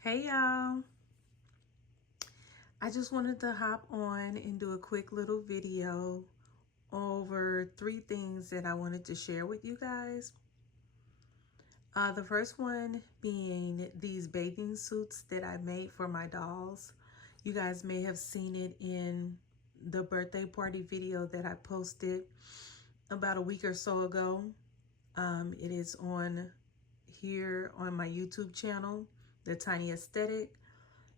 Hey y'all, I just wanted to hop on and do a quick little video over 3 things that I wanted to share with you guys. The first one being these bathing suits that I made for my dolls. You guys may have seen it in the birthday party video that I posted about a week or so ago. It is on here on my YouTube channel, The Tiny Aesthetic,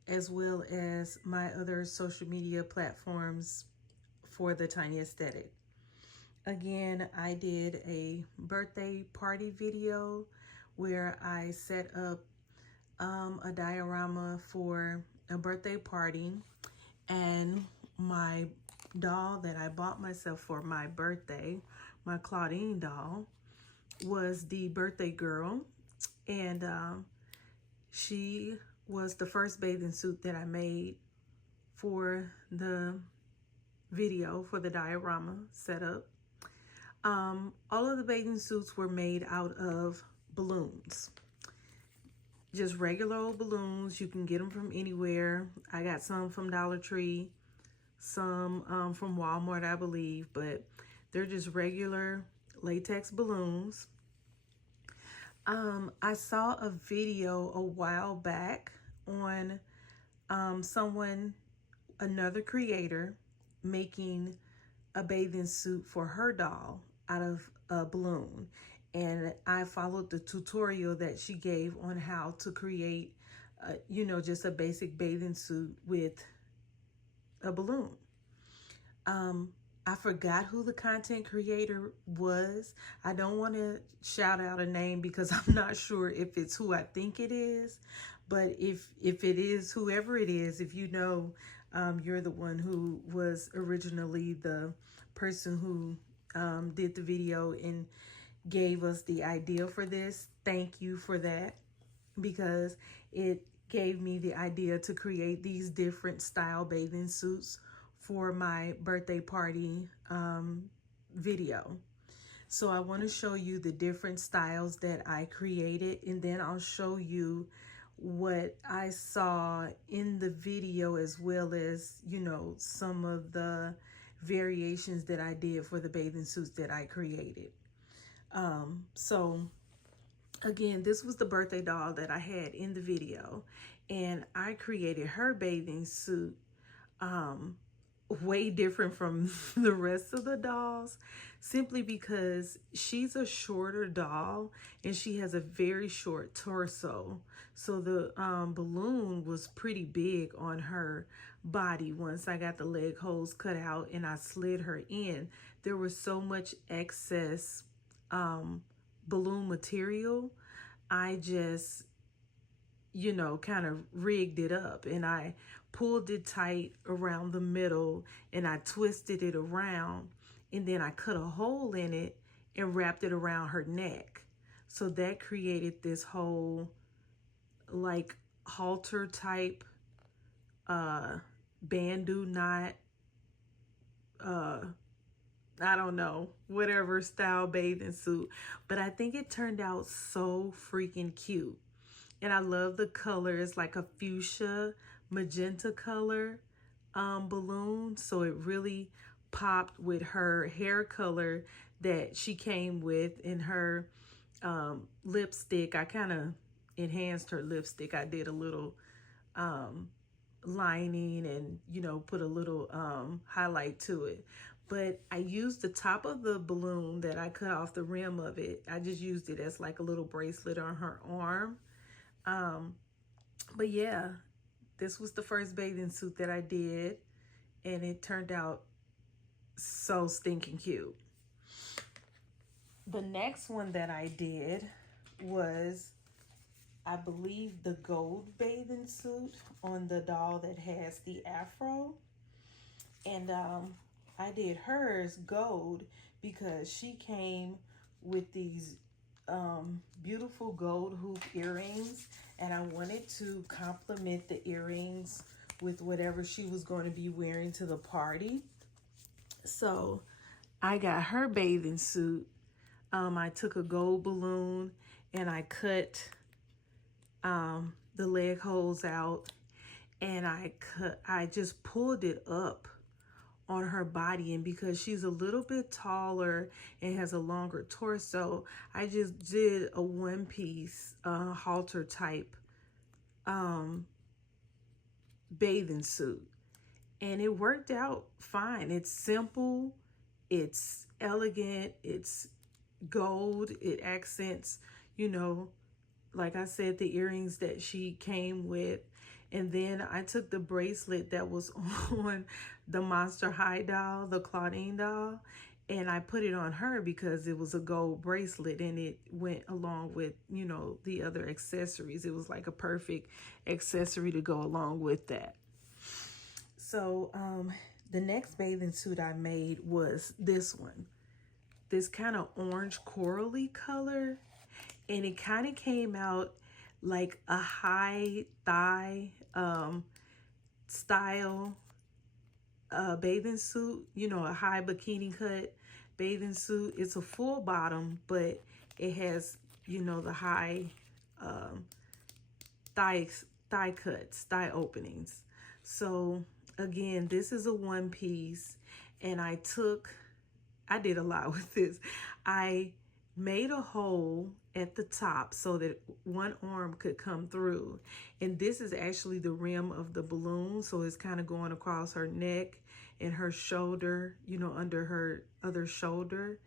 as well as my other social media platforms for The Tiny Aesthetic. Again, I did a birthday party video where I set up a diorama for a birthday party, and my doll that I bought myself for my birthday, my Claudine doll, was the birthday girl, and she was the first bathing suit that I made for the video, for the diorama setup. All of the bathing suits were made out of balloons, just regular old balloons. You can get them from anywhere. I got some from Dollar Tree, some from Walmart, I believe, but they're just regular latex balloons. I saw a video a while back on another creator, making a bathing suit for her doll out of a balloon. And I followed the tutorial that she gave on how to create, just a basic bathing suit with a balloon. I forgot who the content creator was. I don't want to shout out a name because I'm not sure if it's who I think it is. But if it is, whoever it is, if you know, you're the one who was originally the person who did the video and gave us the idea for this. Thank you for that, because it gave me the idea to create these different style bathing suits for my birthday party video. So I want to show you the different styles that I created, and then I'll show you what I saw in the video, as well as, some of the variations that I did for the bathing suits that I created. So again, this was the birthday doll that I had in the video, and I created her bathing suit way different from the rest of the dolls, simply because she's a shorter doll and she has a very short torso. So the balloon was pretty big on her body. Once I got the leg holes cut out and I slid her in, there was so much excess balloon material. I just kind of rigged it up, and I pulled it tight around the middle, and I twisted it around, and then I cut a hole in it and wrapped it around her neck. So that created this whole like halter type bandeau knot, I don't know, whatever style bathing suit. But I think it turned out so freaking cute. And I love the color. It's like a fuchsia magenta color balloon. So it really popped with her hair color that she came with in her lipstick. I kind of enhanced her lipstick. I did a little lining and, put a little highlight to it. But I used the top of the balloon that I cut off the rim of it. I just used it as like a little bracelet on her arm. But yeah, this was the first bathing suit that I did, and it turned out so stinking cute. The next one that I did was, I believe, the gold bathing suit on the doll that has the afro. And I did hers gold because she came with these beautiful gold hoop earrings, and I wanted to complement the earrings with whatever she was going to be wearing to the party. So I got her bathing suit. I took a gold balloon and I cut the leg holes out, and I just pulled it up on her body. And because she's a little bit taller and has a longer torso, I just did a one piece halter type bathing suit, and it worked out fine. It's simple, it's elegant, it's gold, it accents, you know, like I said, the earrings that she came with. And then I took the bracelet that was on the Monster High doll, the Claudine doll, and I put it on her because it was a gold bracelet and it went along with, you know, the other accessories. It was like a perfect accessory to go along with that. So the next bathing suit I made was this one, this kind of orange corally color, and it kind of came out like a high thigh style bathing suit, you know, a high bikini cut bathing suit. It's a full bottom, but it has, you know, the high thigh cuts, thigh openings. So again, this is a one piece, and I did a lot with this. I made a hole at the top so that one arm could come through. And this is actually the rim of the balloon. So it's kind of going across her neck and her shoulder, you know, under her other shoulder.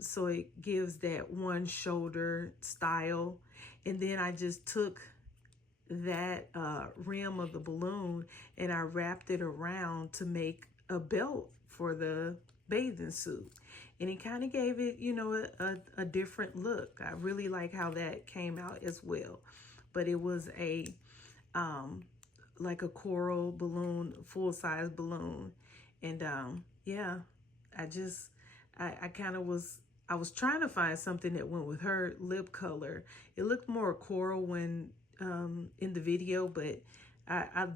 So it gives that one shoulder style. And then I just took that rim of the balloon and I wrapped it around to make a belt for the bathing suit, and it kind of gave it, you know, a different look. I really like how that came out as well. But it was a like a coral balloon, full-size balloon. And yeah, I kind of I was trying to find something that went with her lip color. It looked more coral when in the video, but I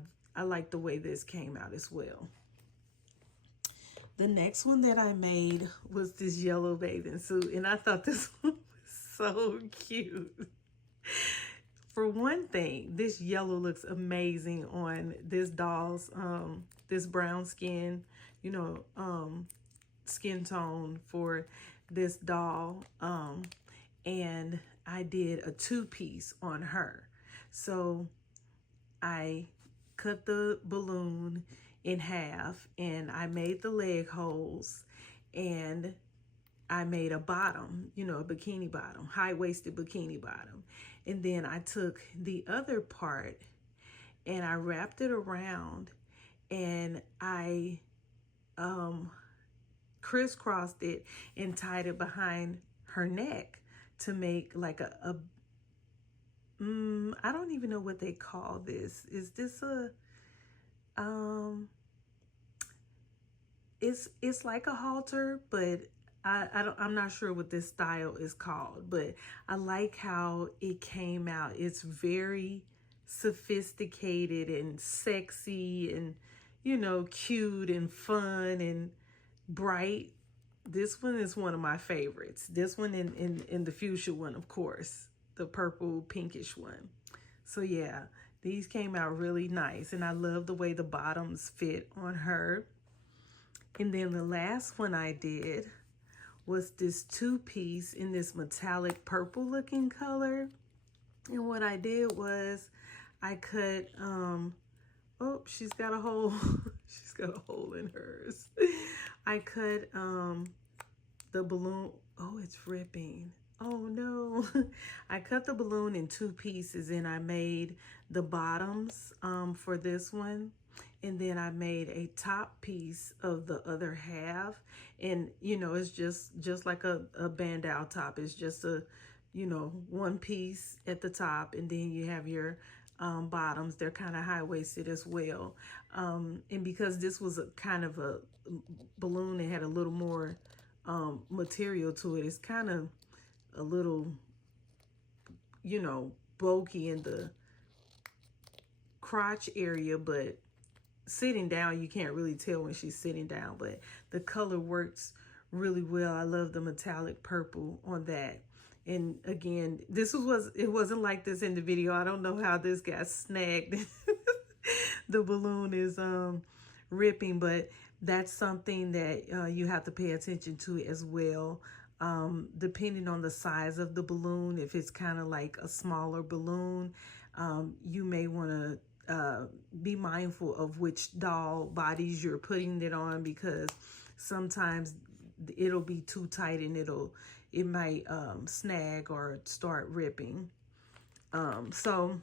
like the way this came out as well. The next one that I made was this yellow bathing suit, and I thought this one was so cute. For one thing, this yellow looks amazing on this doll's this brown skin, you know, skin tone for this doll. And I did a two-piece on her. So I cut the balloon in half and I made the leg holes, and I made a bottom, you know, a bikini bottom, high-waisted bikini bottom. And then I took the other part and I wrapped it around, and I crisscrossed it and tied it behind her neck to make like a I don't even know what they call this. Is this a it's like a halter, but I'm not sure what this style is called, but I like how it came out. It's very sophisticated and sexy and, you know, cute and fun and bright. This one is one of my favorites. This one in the fuchsia one, of course, the purple pinkish one. So yeah, these came out really nice, and I love the way the bottoms fit on her. And then the last one I did was this two-piece in this metallic purple looking color. And what I did was I cut, oh, she's got a hole. She's got a hole in hers. I cut the balloon. Oh, it's ripping. Oh no. I cut the balloon in two pieces, and I made the bottoms for this one. And then I made a top piece of the other half. And, you know, it's just like a bandeau top. It's just a, you know, one piece at the top. And then you have your bottoms. They're kind of high-waisted as well. And because this was a kind of a balloon that had a little more material to it, it's kind of a little, you know, bulky in the crotch area, but sitting down, you can't really tell when she's sitting down, but the color works really well. I love the metallic purple on that. And again, it wasn't like this in the video. I don't know how this got snagged. The balloon is ripping, but that's something that you have to pay attention to as well. Depending on the size of the balloon, if it's kind of like a smaller balloon, you may want to be mindful of which doll bodies you're putting it on, because sometimes it'll be too tight and it might snag or start ripping. So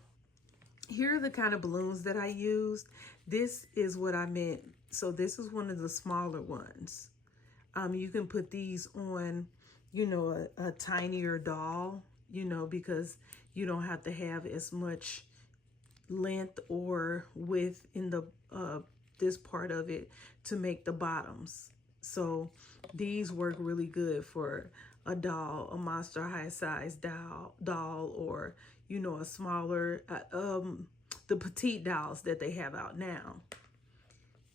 here are the kind of balloons that I used. This is what I meant. So this is one of the smaller ones. You can put these on, you know, a tinier doll, you know, because you don't have to have as much length or width in the this part of it to make the bottoms. So these work really good for a doll, a Monster High size doll, or you know, a smaller the petite dolls that they have out now.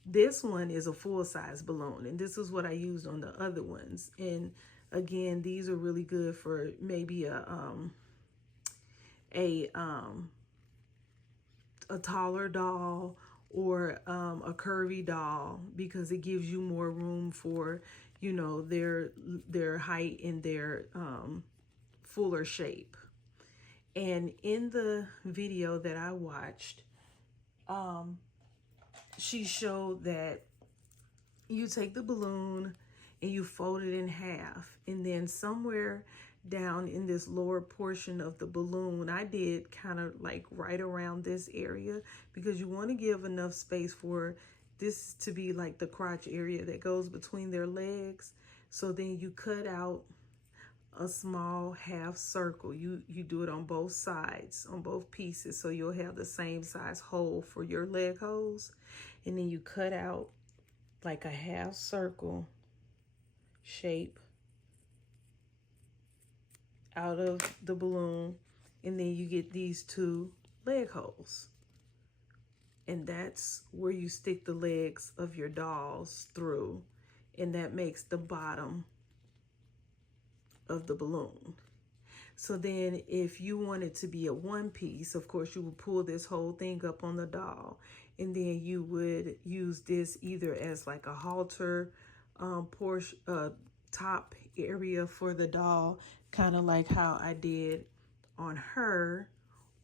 This one is a full-size balloon, and this is what I used on the other ones. And again, these are really good for maybe a taller doll or a curvy doll, because it gives you more room for, you know, their height and their fuller shape. And in the video that I watched, she showed that you take the balloon and you fold it in half, and then somewhere down in this lower portion of the balloon, I did kind of like right around this area, because you want to give enough space for this to be like the crotch area that goes between their legs. So then you cut out a small half circle. You do it on both sides, on both pieces, so you'll have the same size hole for your leg holes. And then you cut out like a half circle shape out of the balloon, and then you get these two leg holes, and that's where you stick the legs of your dolls through, and that makes the bottom of the balloon. So then if you want it to be a one piece, of course you would pull this whole thing up on the doll, and then you would use this either as like a halter portion, top area for the doll, kind of like how I did on her,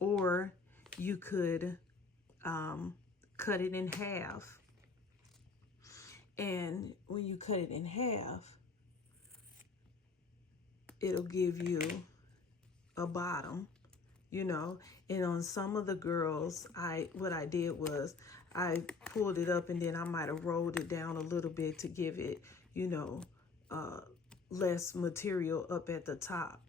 or you could cut it in half. And when you cut it in half, it'll give you a bottom, you know. And on some of the girls, what I did was I pulled it up, and then I might have rolled it down a little bit to give it, you know, less material up at the top.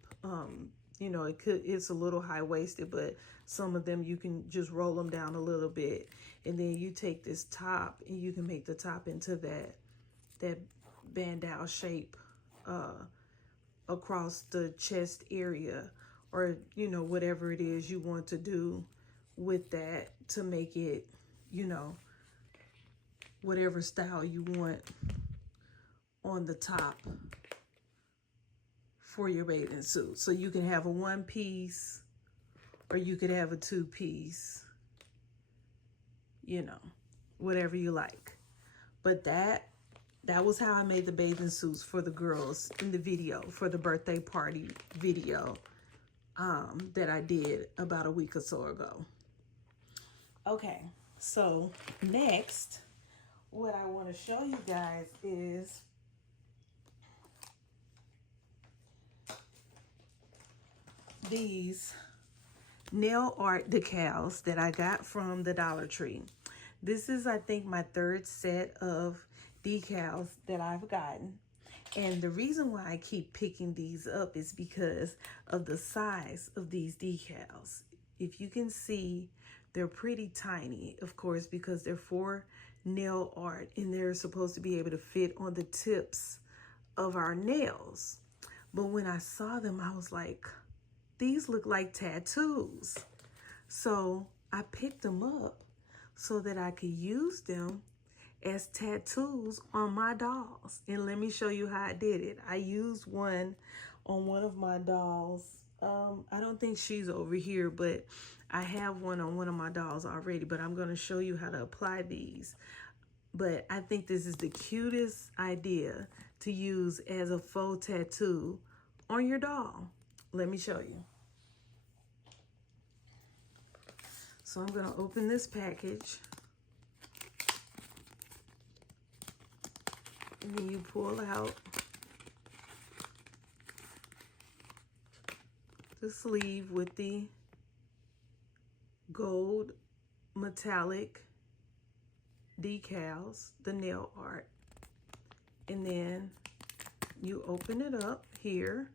You know, it's a little high-waisted, but some of them you can just roll them down a little bit, and then you take this top and you can make the top into that bandeau shape across the chest area, or you know, whatever it is you want to do with that to make it, you know, whatever style you want on the top for your bathing suit. So you can have a one piece, or you could have a two piece, you know, whatever you like. But that was how I made the bathing suits for the girls in the video, for the birthday party video that I did about a week or so ago. Okay, so next, what I want to show you guys is these nail art decals that I got from the Dollar Tree. This is, I think, my third set of decals that I've gotten. And the reason why I keep picking these up is because of the size of these decals. If you can see, they're pretty tiny, of course, because they're for nail art, and they're supposed to be able to fit on the tips of our nails. But when I saw them, I was like, these look like tattoos. So I picked them up so that I could use them as tattoos on my dolls. And let me show you how I did it. I used one on one of my dolls. I don't think she's over here, but I have one on one of my dolls already, but I'm going to show you how to apply these. But I think this is the cutest idea to use as a faux tattoo on your doll. Let me show you. So I'm going to open this package. And then you pull out the sleeve with the gold metallic decals, the nail art. And then you open it up here.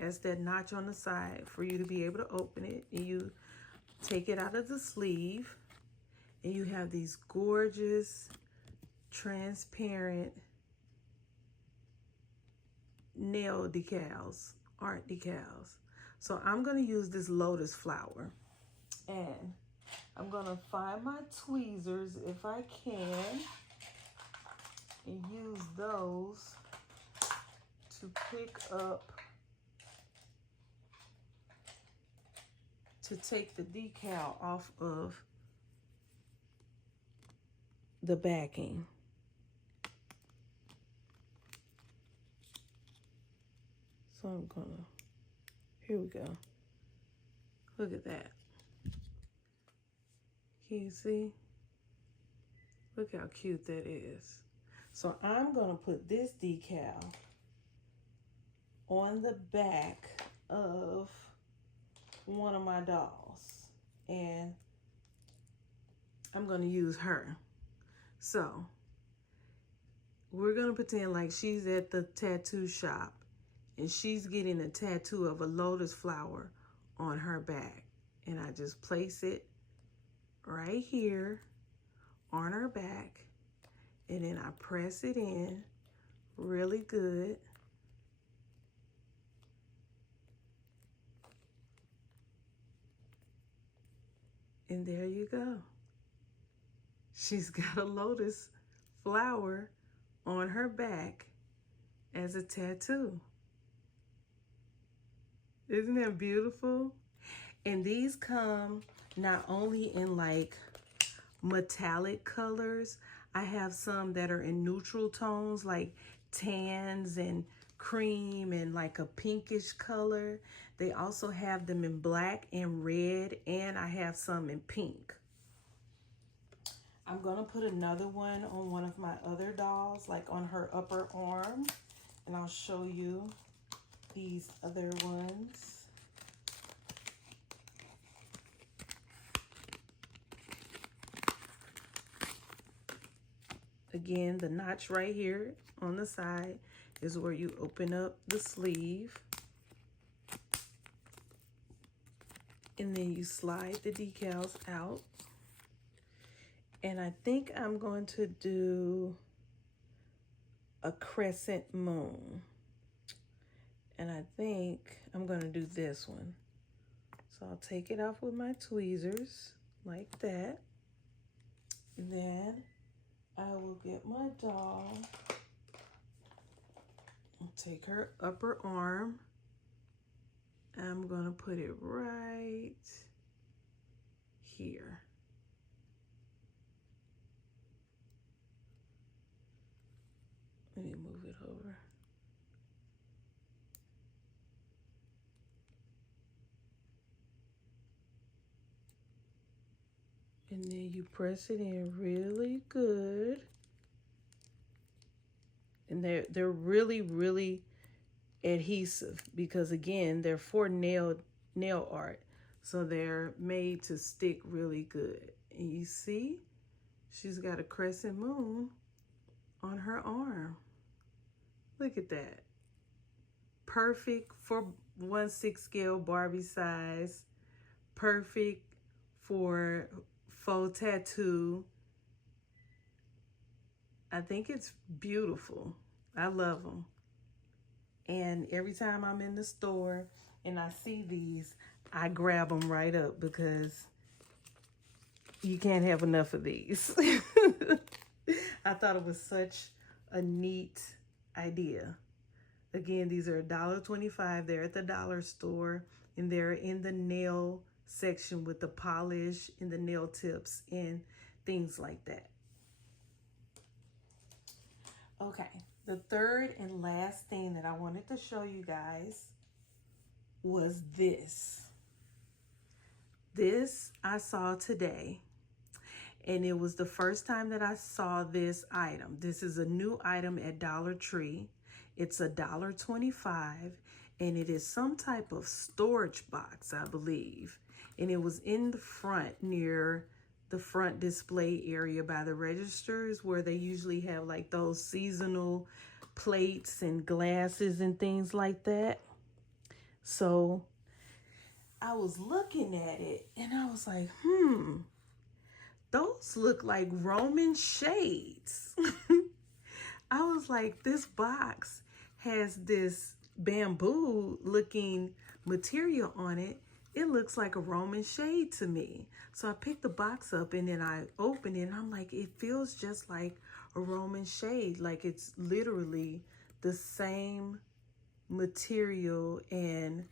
Has that notch on the side for you to be able to open it. And you take it out of the sleeve. And you have these gorgeous, transparent nail decals, art decals. So I'm going to use this lotus flower. And I'm going to find my tweezers if I can. And use those to pick up, to take the decal off of the backing. So I'm gonna, here we go. Look at that. Can you see? Look how cute that is. So I'm gonna put this decal on the back of one of my dolls. And I'm gonna use her. So we're gonna pretend like she's at the tattoo shop and she's getting a tattoo of a lotus flower on her back. And I just place it right here on her back. And then I press it in really good. And there you go. She's got a lotus flower on her back as a tattoo. Isn't that beautiful? And these come not only in like metallic colors. I have some that are in neutral tones like tans and cream and like a pinkish color. They also have them in black and red, and I have some in pink. I'm gonna put another one on one of my other dolls, like on her upper arm, and I'll show you these other ones. Again, the notch right here on the side is where you open up the sleeve. And then you slide the decals out. And I think I'm going to do a crescent moon. And I think I'm going to do this one. So I'll take it off with my tweezers like that. And then I will get my doll, I'll take her upper arm, I'm gonna put it right here. Let me move it over. And then you press it in really good. And they're really, really adhesive because again, they're for nail art. So they're made to stick really good. And you see, she's got a crescent moon on her arm. Look at that. Perfect for 1/6 scale Barbie size. Perfect for faux tattoo. I think it's beautiful. I love them. And every time I'm in the store and I see these, I grab them right up because you can't have enough of these. I thought it was such a neat idea. Again, these are $1.25. They're at the dollar store, and they're in the nail section with the polish and the nail tips and things like that. Okay, the third and last thing that I wanted to show you guys was this. This I saw today, and it was the first time that I saw this item. This is a new item at Dollar Tree. It's $1.25, and it is some type of storage box, I believe. And it was in the front, near the front display area by the registers, where they usually have like those seasonal plates and glasses and things like that. So I was looking at it and I was like, those look like Roman shades. I was like, this box has this bamboo looking material on it. It looks like a Roman shade to me. So I picked the box up and then I opened it and I'm like, it feels just like a Roman shade. Like it's literally the same material and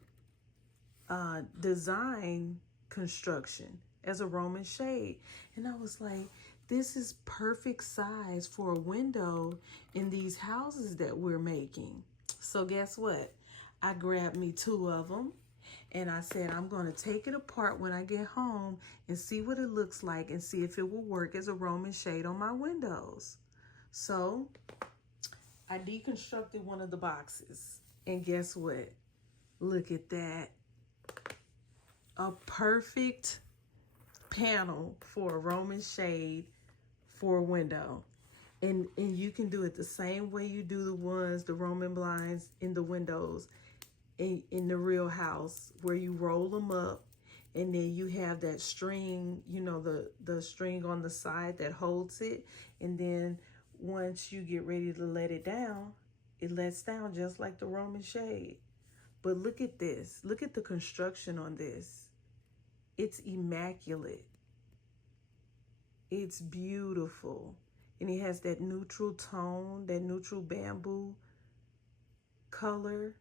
design construction as a Roman shade. And I was like, this is perfect size for a window in these houses that we're making. So guess what? I grabbed me 2 of them and I said, I'm going to take it apart when I get home and see what it looks like and see if it will work as a Roman shade on my windows. So I deconstructed one of the boxes and guess what? Look at that. A perfect panel for a Roman shade for a window. And you can do it the same way you do the Roman blinds in the windows in the real house, where you roll them up and then you have that string, you know, the string on the side that holds it. And then once you get ready to let it down, it lets down just like the Roman shade. But look at this. Look at the construction on this. It's immaculate. It's beautiful. And it has that neutral tone, that neutral bamboo color.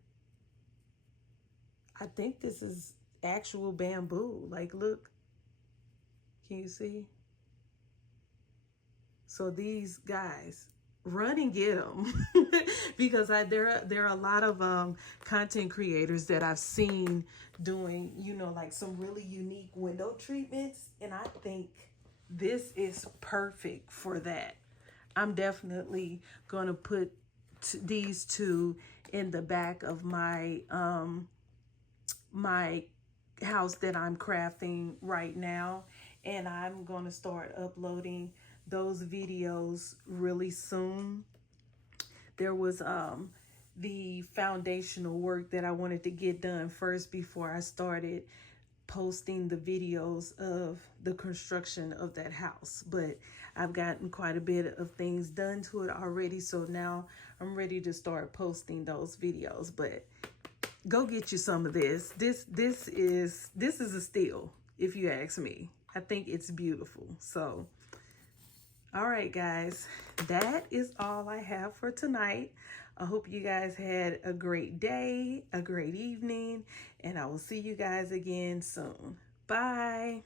I think this is actual bamboo. Like, look. Can you see? So these guys, run and get them. Because there are a lot of content creators that I've seen doing, you know, like some really unique window treatments. And I think this is perfect for that. I'm definitely going to put these 2 in the back of my my house that I'm crafting right now. And I'm going to start uploading those videos really soon. There was the foundational work that I wanted to get done first before I started posting the videos of the construction of that house. But I've gotten quite a bit of things done to it already, so now I'm ready to start posting those videos. But go get you some of this. This is a steal, if you ask me. I think it's beautiful. So all right, guys, that is all I have for tonight. I hope you guys had a great day, a great evening, and I will see you guys again soon. Bye.